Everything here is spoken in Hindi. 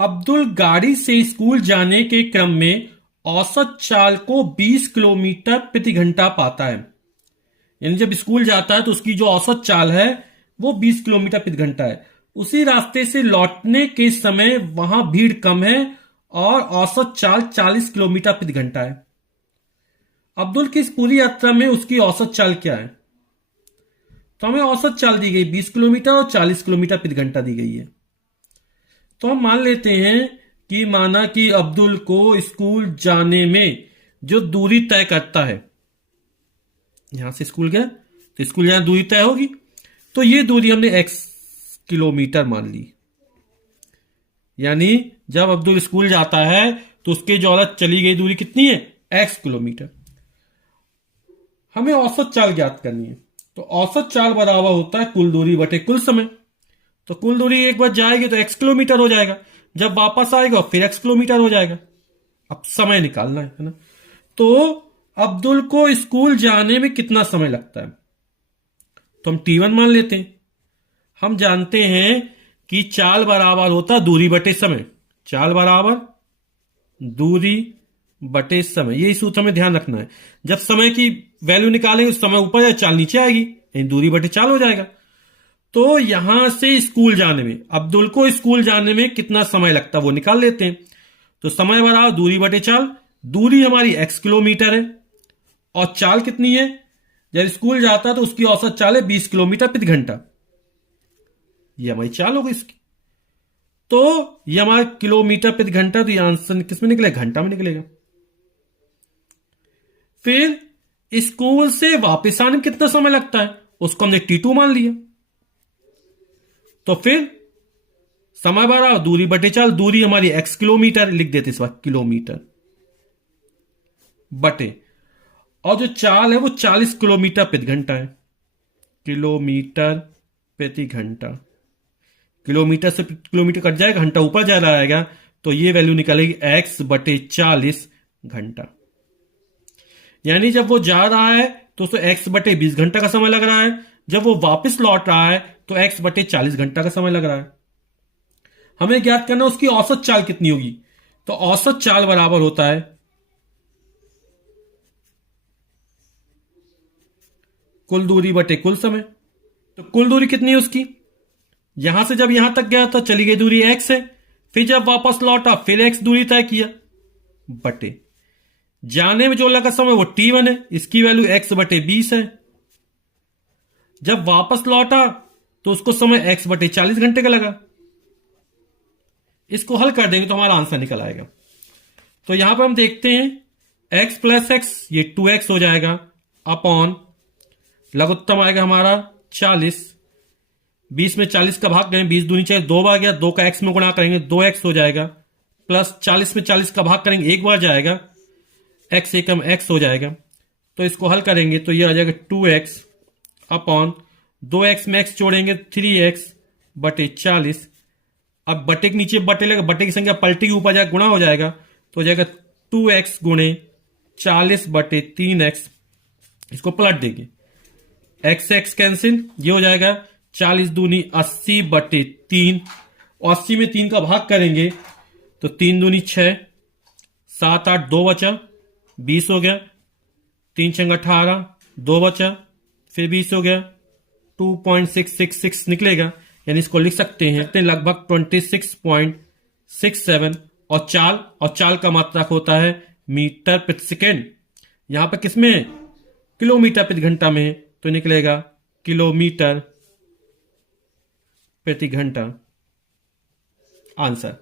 अब्दुल गाड़ी से स्कूल जाने के क्रम में औसत चाल को 20 किलोमीटर प्रति घंटा पाता है। यानी जब स्कूल जाता है तो उसकी जो औसत चाल है वो 20 किलोमीटर प्रति घंटा है। उसी रास्ते से लौटने के समय वहां भीड़ कम है और औसत चाल 40 किलोमीटर प्रति घंटा है। अब्दुल की इस पूरी यात्रा में उसकी औसत चाल क्या है? तो हमें औसत चाल दी गई 20 किलोमीटर और 40 किलोमीटर प्रति घंटा दी गई है। तो हम मान लेते हैं कि माना कि अब्दुल को स्कूल जाने में जो दूरी तय करता है, यहां से स्कूल गया तो स्कूल जाने दूरी तय होगी, तो ये दूरी हमने x किलोमीटर मान ली। यानी जब अब्दुल स्कूल जाता है तो उसके जौलत चली गई दूरी कितनी है? x kilometre. हमें औसत चाल ज्ञात करनी है, तो औसत चाल बराबर होता है कुल दूरी बटे कुल समय। तो कुल दूरी एक बार जाएगी तो x किलोमीटर हो जाएगा, जब वापस आएगा फिर x किलोमीटर हो जाएगा। अब समय निकालना है ना। तो अब्दुल को स्कूल जाने में कितना समय लगता है? तो हम t1 मान लेते हैं। हम जानते हैं कि चाल बराबर होता है दूरी बटे समय। चाल बराबर दूरी बटे समय, यही सूत्र में ध्यान रखना है। जब समय की वैल्यू निकालेंगे समय ऊपर या चाल नीचे आएगी, यानी दूरी बटे चाल हो जाएगा। तो यहां से स्कूल जाने में, अब्दुल को स्कूल जाने में कितना समय लगता है वो निकाल लेते हैं। तो समय बराबर दूरी बटे चाल। दूरी हमारी x किलोमीटर है और चाल कितनी है? जब स्कूल जाता है तो उसकी औसत चाल है 20 किलोमीटर प्रति घंटा। ये हमारी चाल होगी इसकी। तो ये हमारा किलोमीटर प्रति घंटा, तो ये आंसर किस में निकलेगा? घंटा में निकलेगा। फिर स्कूल से वापस आने में कितना समय लगता है? उसको हमने t2 मान लिया। तो फिर समय बराबर दूरी बटे चाल। दूरी हमारी x किलोमीटर, लिख देते इस बार किलोमीटर बटे, और जो चाल है वो 40 किलोमीटर प्रति घंटा है। किलोमीटर प्रति घंटा, किलोमीटर से किलोमीटर कट जाएगा, घंटा ऊपर जा रहा आएगा, तो ये वैल्यू निकलेगी x बटे 40 घंटा। यानी जब वो जा रहा है तो उसको x बटे 20 घंटा का समय लग रहा है, जब वो वापस लौट रहा है तो x बटे 40 घंटा का समय लग रहा है। हमें ज्ञात करना उसकी औसत चाल कितनी होगी। तो औसत चाल बराबर होता है कुल दूरी बटे कुल समय। तो कुल दूरी कितनी है उसकी? यहां से जब यहां तक गया तो चली गई दूरी x है, फिर जब वापस लौटा फिर x दूरी तय किया, बटे जाने में जो लगा समय वो t1 है, इसकी वैल्यू x बटे 20 है। जब वापस लौटा तो उसको समय x बटे 40 घंटे का लगा। इसको हल कर देंगे तो हमारा आंसर निकल आएगा। तो यहां पर हम देखते हैं x प्लस x, ये 2x हो जाएगा, अपॉन लघुत्तम आएगा हमारा 40। 20 में 40 का भाग करें, 20 दूनी चाहिए 2 बार गया, 2 का x में गुणा करेंगे 2x हो जाएगा, प्लस 40 में 40 का भाग करेंगे एक बार जाएगा, x एकम x हो जाएगा। तो इसको हल करेंगे तो ये आ जाएगा 2x अपॉन 2x में x जोड़ेंगे 3x बटे 40। अब बटे के नीचे बटे लगा, बटे की संख्या पलटी के ऊपर जाएगा, गुणा हो जाएगा, तो हो जाएगा 2x गुणे 40 बटे 3x। इसको पलट देंगे, x x कैंसिल, ये हो जाएगा 40 दूनी 80 बटे 3, और 80 में 3 का भाग करेंगे तो 3 दूनी 6, 7 8 2 बचा, 20 हो गया, 3 छंग 18, 2 बचा, फिर 20 हो गया, 2.666 निकलेगा। यानी इसको लिख सकते हैं लगभग 26.67। और चाल का मात्रक होता है मीटर प्रति सेकेंड। यहां पर किसमें है? किलोमीटर प्रति घंटा में है, तो निकलेगा किलोमीटर प्रति घंटा आंसर।